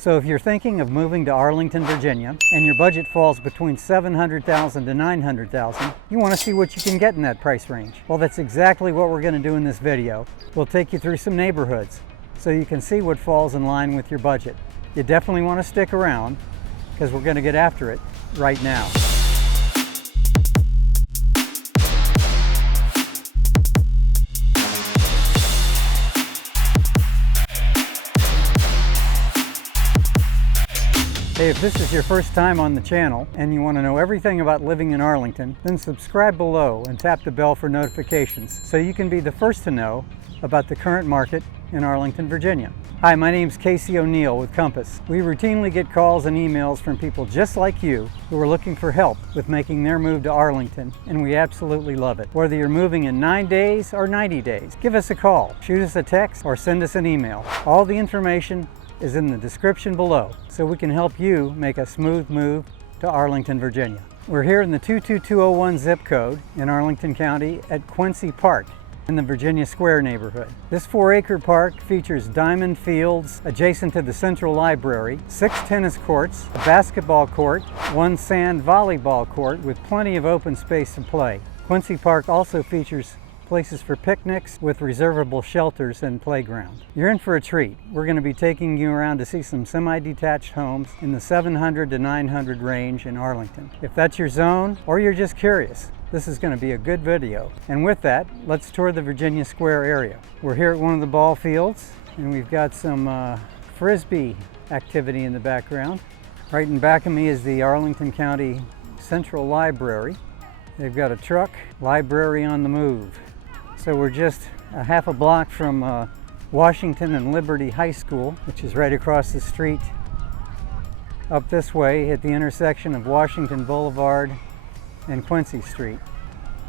So if you're thinking of moving to Arlington, Virginia, and your budget falls between $700,000 to $900,000, you want to see what you can get in that price range. Well, that's exactly what we're going to do in this video. We'll take you through some neighborhoods so you can see what falls in line with your budget. You definitely want to stick around because we're going to get after it right now. Hey, if this is your first time on the channel and you want to know everything about living in Arlington, then subscribe below and tap the bell for notifications so you can be the first to know about the current market in Arlington, Virginia. Hi, my name's Casey O'Neill with Compass. We routinely get calls and emails from people just like you who are looking for help with making their move to Arlington, and we absolutely love it. Whether you're moving in 9 days or 90 days, give us a call, shoot us a text, or send us an email. All the information is in the description below, so we can help you make a smooth move to Arlington, Virginia. We're here in the 22201 zip code in Arlington County at Quincy Park in the Virginia Square neighborhood. This 4-acre park features diamond fields adjacent to the Central Library, 6 tennis courts, a basketball court, 1 sand volleyball court with plenty of open space to play. Quincy Park also features places for picnics with reservable shelters and playground. You're in for a treat. We're going to be taking you around to see some semi-detached homes in the 700 to 900 range in Arlington. If that's your zone or you're just curious, this is going to be a good video. And with that, let's tour the Virginia Square area. We're here at one of the ball fields and we've got some Frisbee activity in the background. Right in back of me is the Arlington County Central Library. They've got a truck, library on the move. So we're just a half a block from Washington and Liberty High School, which is right across the street up this way at the intersection of Washington Boulevard and Quincy Street.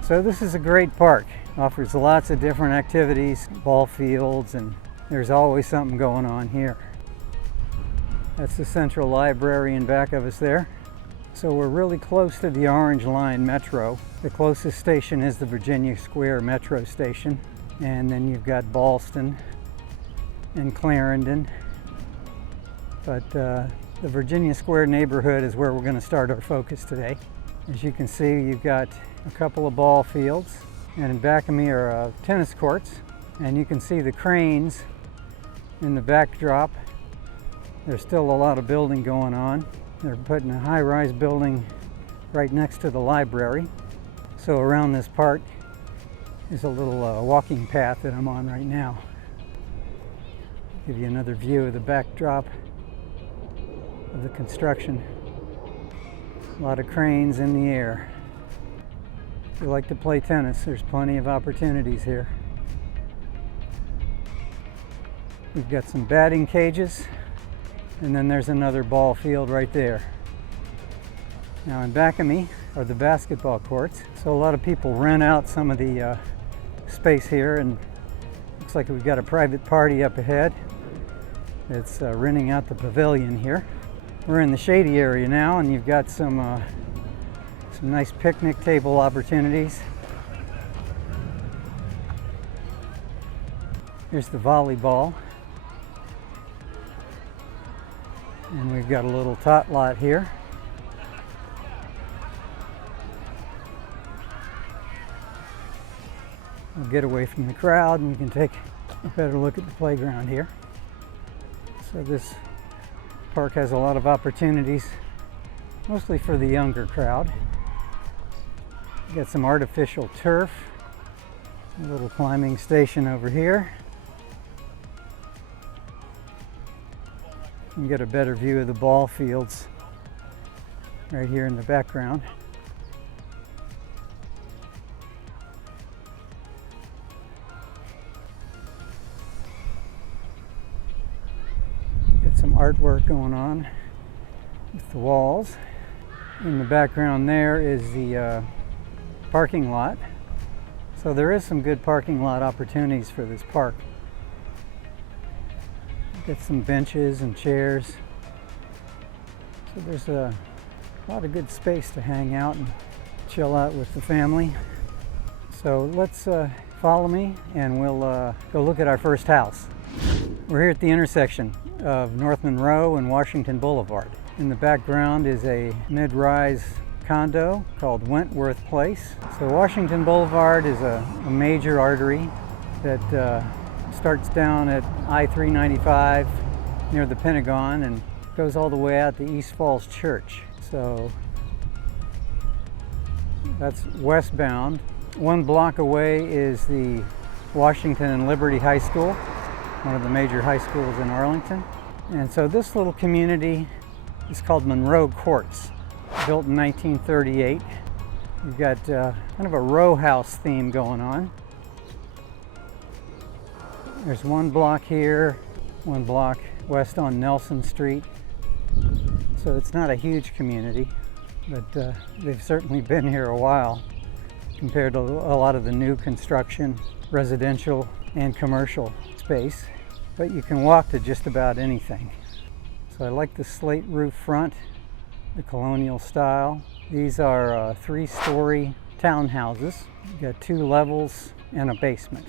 So this is a great park. Offers lots of different activities, ball fields, and there's always something going on here. That's the Central Library in back of us there. So we're really close to the Orange Line Metro. The closest station is the Virginia Square Metro Station. And then you've got Ballston and Clarendon. But the Virginia Square neighborhood is where we're going to start our focus today. As you can see, you've got a couple of ball fields. And in back of me are tennis courts. And you can see the cranes in the backdrop. There's still a lot of building going on. They're putting a high-rise building right next to the library. So around this park is a little walking path that I'm on right now. Give you another view of the backdrop of the construction. A lot of cranes in the air. If you like to play tennis, there's plenty of opportunities here. We've got some batting cages. And then there's another ball field right there. Now in back of me are the basketball courts. So a lot of people rent out some of the space here, and looks like we've got a private party up ahead. It's renting out the pavilion here. We're in the shady area now, and you've got some nice picnic table opportunities. Here's the volleyball. And we've got a little tot lot here. We'll get away from the crowd and you can take a better look at the playground here. So this park has a lot of opportunities, mostly for the younger crowd. We've got some artificial turf, a little climbing station over here. You can get a better view of the ball fields right here in the background. Get some artwork going on with the walls. In the background there is the parking lot. So there is some good parking lot opportunities for this park. Get some benches and chairs. So there's a lot of good space to hang out and chill out with the family. So let's follow me and we'll go look at our first house. We're here at the intersection of North Monroe and Washington Boulevard. In the background is a mid-rise condo called Wentworth Place. So Washington Boulevard is a major artery that starts down at I-395 near the Pentagon and goes all the way out to East Falls Church. So that's westbound. 1 block away is the Washington and Liberty High School, one of the major high schools in Arlington. And so this little community is called Monroe Courts, built in 1938. You've got kind of a row house theme going on. There's 1 block here, 1 block west on Nelson Street. So it's not a huge community, but they've certainly been here a while compared to a lot of the new construction, residential and commercial space. But you can walk to just about anything. So I like the slate roof front, the colonial style. These are 3-story townhouses. You've got 2 levels and a basement.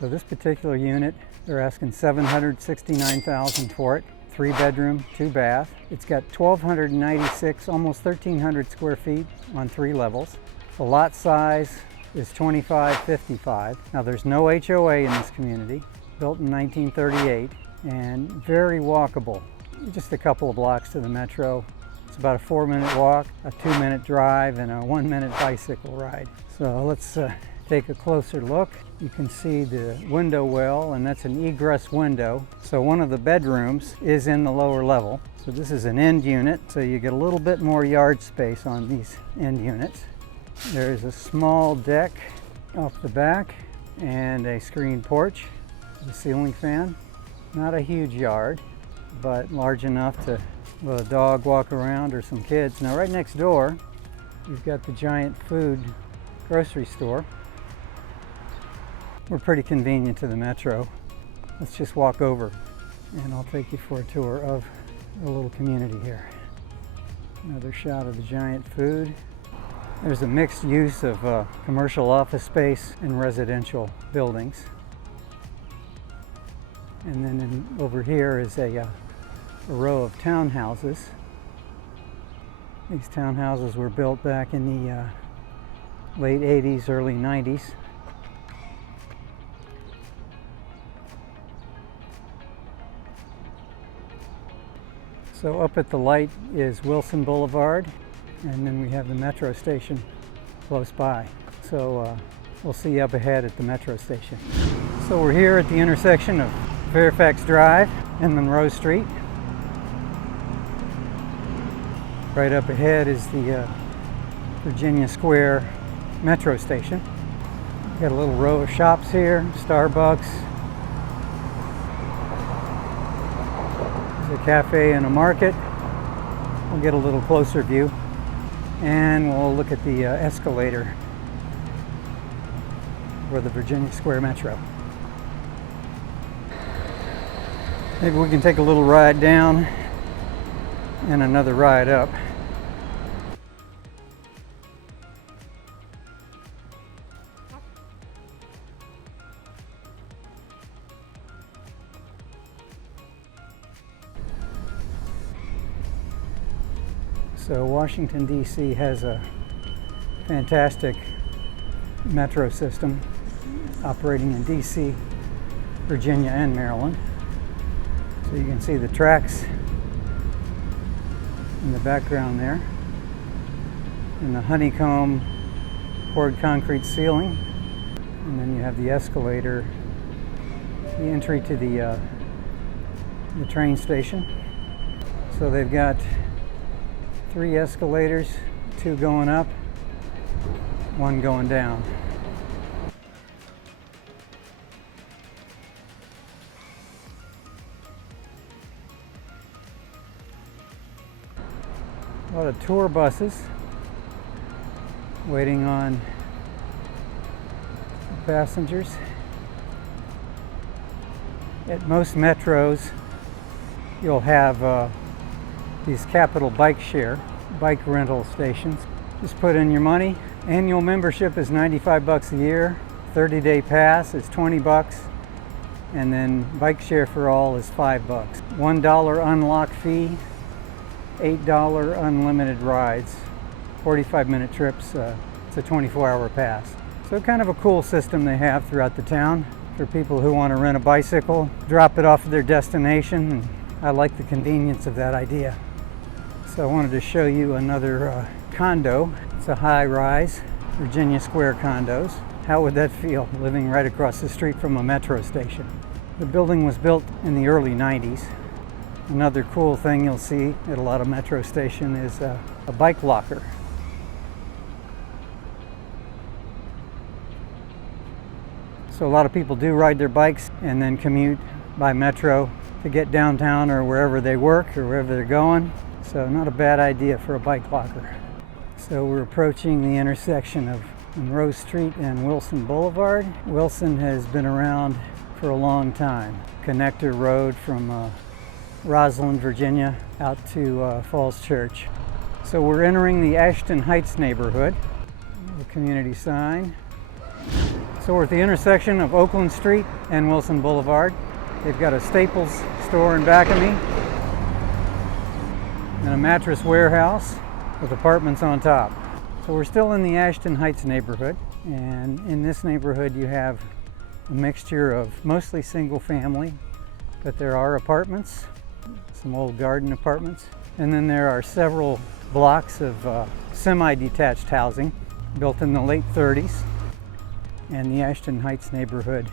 So this particular unit, they're asking $769,000 for it. 3 bedroom, 2 bath. It's got 1,296, almost 1,300 square feet on 3 levels. The lot size is 2555. Now there's no HOA in this community, built in 1938, and very walkable. Just a couple of blocks to the metro. It's about a 4-minute walk, a 2-minute drive, and a 1-minute bicycle ride. So let's take a closer look. You can see the window well, and that's an egress window. So one of the bedrooms is in the lower level. So this is an end unit, so you get a little bit more yard space on these end units. There's a small deck off the back and a screened porch, the ceiling fan. Not a huge yard, but large enough to let a dog walk around or some kids. Now right next door, you've got the giant food grocery store. We're pretty convenient to the metro. Let's just walk over and I'll take you for a tour of the little community here. Another shot of the giant food. There's a mixed use of commercial office space and residential buildings. And then over here is a row of townhouses. These townhouses were built back in the late 80s, early 90s. So up at the light is Wilson Boulevard, and then we have the metro station close by. So we'll see you up ahead at the metro station. So we're here at the intersection of Fairfax Drive and Monroe Street. Right up ahead is the Virginia Square metro station. Got a little row of shops here, Starbucks. There's a cafe and a market. We'll get a little closer view and we'll look at the escalator for the Virginia Square Metro. Maybe we can take a little ride down and another ride up. So Washington D.C. has a fantastic metro system operating in D.C., Virginia, and Maryland. So you can see the tracks in the background there, and the honeycomb poured concrete ceiling, and then you have the escalator, the entry to the train station. So they've got 3 escalators, 2 going up, 1 going down. A lot of tour buses waiting on passengers. At most metros, you'll have these Capital bike rental stations. Just put in your money. Annual membership is $95 a year. 30-day pass is $20. and then bike share for all is $5. $1 unlock fee, $8 unlimited rides, 45-minute trips. It's a 24-hour pass. So kind of a cool system they have throughout the town for people who want to rent a bicycle, drop it off at their destination, and I like the convenience of that idea. So I wanted to show you another condo. It's a high-rise Virginia Square condos. How would that feel, living right across the street from a metro station? The building was built in the early 90s. Another cool thing you'll see at a lot of metro stations is a bike locker. So a lot of people do ride their bikes and then commute by metro to get downtown or wherever they work or wherever they're going. So not a bad idea for a bike locker. So we're approaching the intersection of Monroe Street and Wilson Boulevard. Wilson has been around for a long time. Connector road from Roslyn, Virginia out to Falls Church. So we're entering the Ashton Heights neighborhood. The community sign. So we're at the intersection of Oakland Street and Wilson Boulevard. They've got a Staples store in back of me and a mattress warehouse with apartments on top. So we're still in the Ashton Heights neighborhood, and in this neighborhood you have a mixture of mostly single family, but there are apartments, some old garden apartments, and then there are several blocks of semi-detached housing built in the late 30s. And the Ashton Heights neighborhood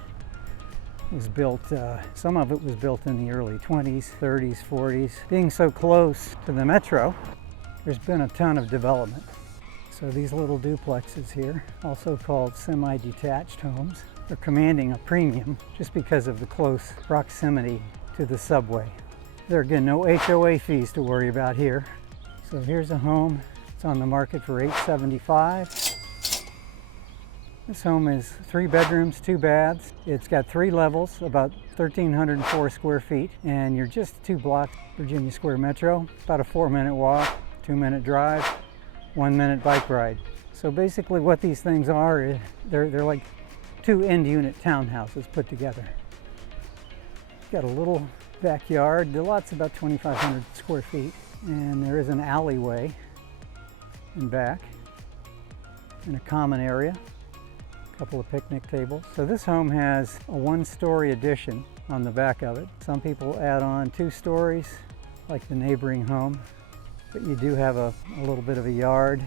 was built, some of it was built in the early 20s, 30s, 40s. Being so close to the metro, there's been a ton of development. So these little duplexes here, also called semi-detached homes, are commanding a premium just because of the close proximity to the subway. There are again no HOA fees to worry about here. So here's a home. It's on the market for $875. This home is 3 bedrooms, 2 baths. It's got 3 levels, about 1,304 square feet, and you're just 2 blocks Virginia Square Metro, about a 4-minute walk, 2-minute drive, 1-minute bike ride. So basically what these things are is they're like 2 end-unit townhouses put together. Got a little backyard. The lot's about 2,500 square feet, and there is an alleyway in back and a common area. Couple of picnic tables. So this home has a 1-story addition on the back of it. Some people add on 2 stories, like the neighboring home, but you do have a little bit of a yard,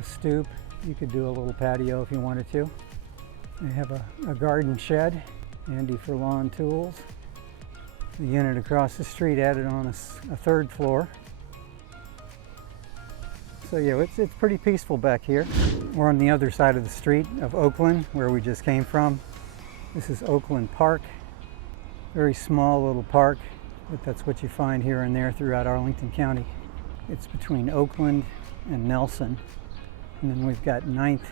a stoop. You could do a little patio if you wanted to. They have a garden shed, handy for lawn tools. The unit across the street added on a 3rd floor. So yeah, it's pretty peaceful back here. We're on the other side of the street of Oakland, where we just came from. This is Oakland Park. Very small little park, but that's what you find here and there throughout Arlington County. It's between Oakland and Nelson. And then we've got 9th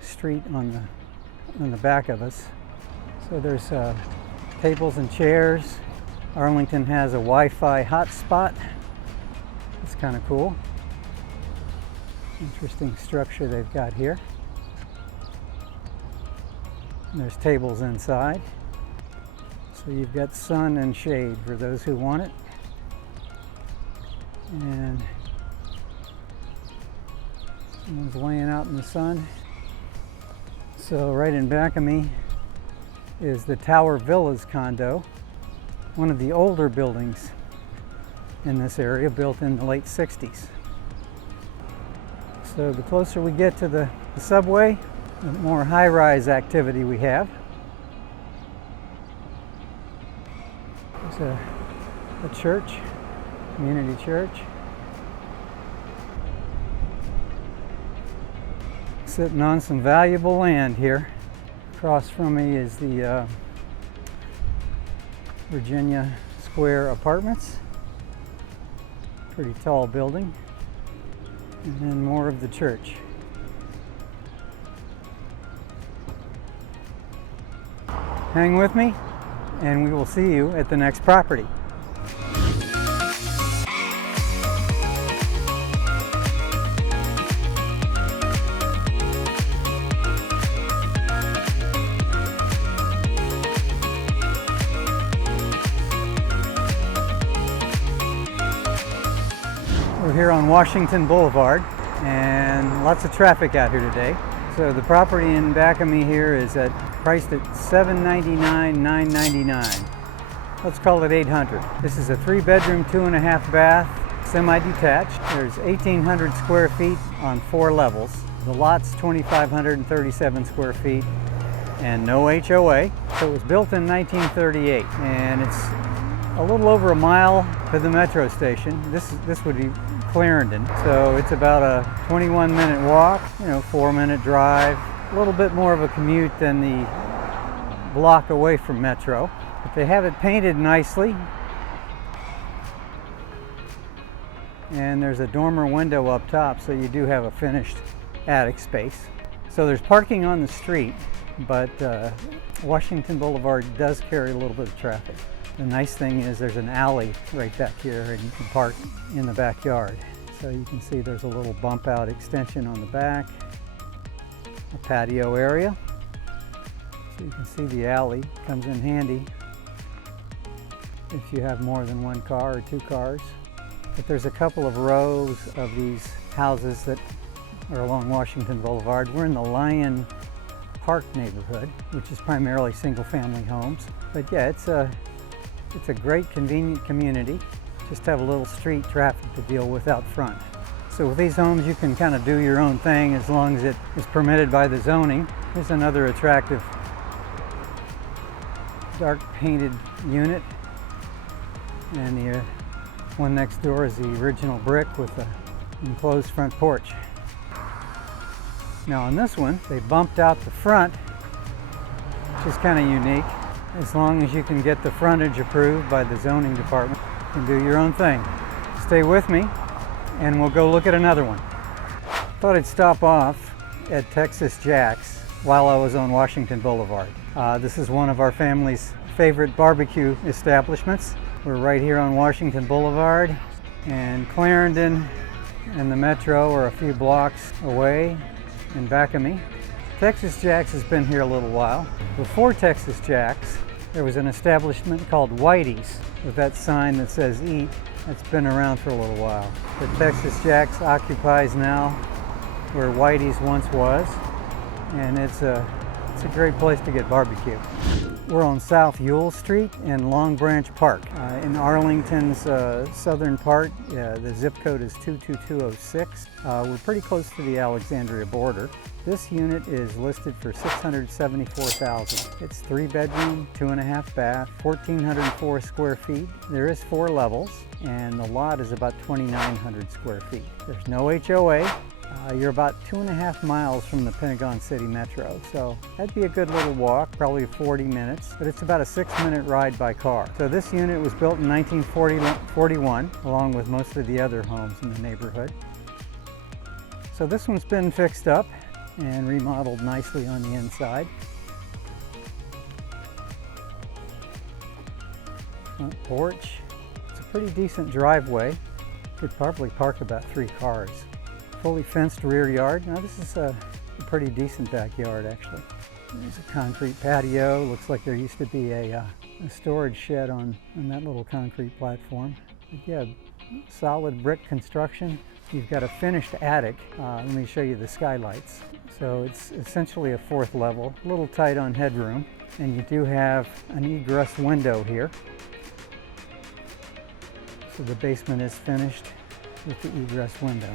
Street on the back of us. So there's tables and chairs. Arlington has a Wi-Fi hotspot. It's kind of cool. Interesting structure they've got here. And there's tables inside. So you've got sun and shade for those who want it. And someone's laying out in the sun. So right in back of me is the Tower Villas condo, one of the older buildings in this area, built in the late 60s. So the closer we get to the subway, the more high-rise activity we have. There's a church, community church. Sitting on some valuable land here. Across from me is the Virginia Square Apartments. Pretty tall building. And then more of the church. Hang with me, and we will see you at the next property. We're here on Washington Boulevard and lots of traffic out here today. So the property in back of me here is priced at $799,999. Let's call it $800. This is a 3-bedroom, 2.5 bath, semi-detached. There's 1,800 square feet on 4 levels. The lot's 2,537 square feet and no HOA. So it was built in 1938 and it's a little over a mile to the metro station. This would be Clarendon. So it's about a 21-minute walk, 4-minute drive, a little bit more of a commute than the block away from metro. But they have it painted nicely. And there's a dormer window up top, so you do have a finished attic space. So there's parking on the street, but Washington Boulevard does carry a little bit of traffic. The nice thing is there's an alley right back here and you can park in the backyard. So you can see there's a little bump out extension on the back, a patio area. So you can see the alley comes in handy if you have more than 1 car or 2 cars. But there's a couple of rows of these houses that are along Washington Boulevard. We're in the Lion Park neighborhood, which is primarily single-family homes. But yeah, it's a great, convenient community. Just have a little street traffic to deal with out front. So with these homes, you can kind of do your own thing as long as it is permitted by the zoning. Here's another attractive dark painted unit. And the one next door is the original brick with the enclosed front porch. Now on this one, they bumped out the front, which is kind of unique. As long as you can get the frontage approved by the zoning department, you can do your own thing. Stay with me and we'll go look at another one. Thought I'd stop off at Texas Jack's while I was on Washington Boulevard. This is one of our family's favorite barbecue establishments. We're right here on Washington Boulevard, and Clarendon and the metro are a few blocks away in back of me. Texas Jack's has been here a little while. Before Texas Jack's, there was an establishment called Whitey's with that sign that says eat. That's been around for a little while. But Texas Jack's occupies now where Whitey's once was, and it's a great place to get barbecue. We're on South Ewell Street in Long Branch Park. In Arlington's southern part, the zip code is 22206. We're pretty close to the Alexandria border. This unit is listed for $674,000. It's 3-bedroom, 2.5 bath, 1,404 square feet. There is 4 levels, and the lot is about 2,900 square feet. There's no HOA. You're about 2.5 miles from the Pentagon City Metro, so that'd be a good little walk, probably 40 minutes, but it's about a 6-minute ride by car. So this unit was built in 1941, along with most of the other homes in the neighborhood. So this one's been fixed up and remodeled nicely on the inside. Front porch. It's a pretty decent driveway. Could probably park about 3 cars. Fully fenced rear yard. Now this is a pretty decent backyard actually. There's a concrete patio. Looks like there used to be a storage shed on that little concrete platform. But yeah, solid brick construction. You've got a finished attic. Let me show you the skylights. So it's essentially a 4th level, a little tight on headroom. And you do have an egress window here. So the basement is finished with the egress window.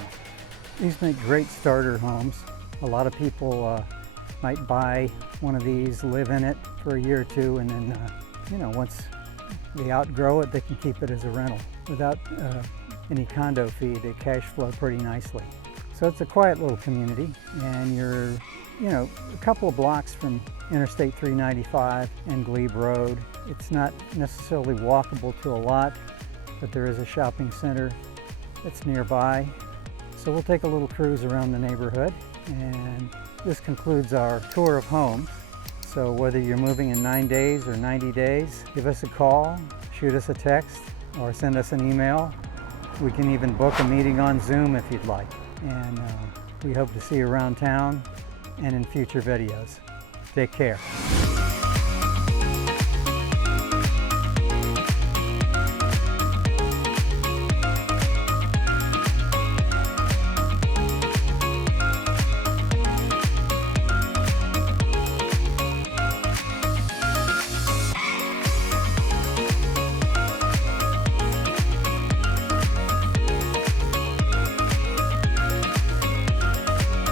These make great starter homes. A lot of people might buy one of these, live in it for a year or two, and then, once they outgrow it, they can keep it as a rental. Without any condo fee, they cash flow pretty nicely. So it's a quiet little community, and you're, a couple of blocks from Interstate 395 and Glebe Road. It's not necessarily walkable to a lot, but there is a shopping center that's nearby. So we'll take a little cruise around the neighborhood, and this concludes our tour of homes. So whether you're moving in 9 days or 90 days, give us a call, shoot us a text, or send us an email. We can even book a meeting on Zoom if you'd like. And we hope to see you around town and in future videos. Take care.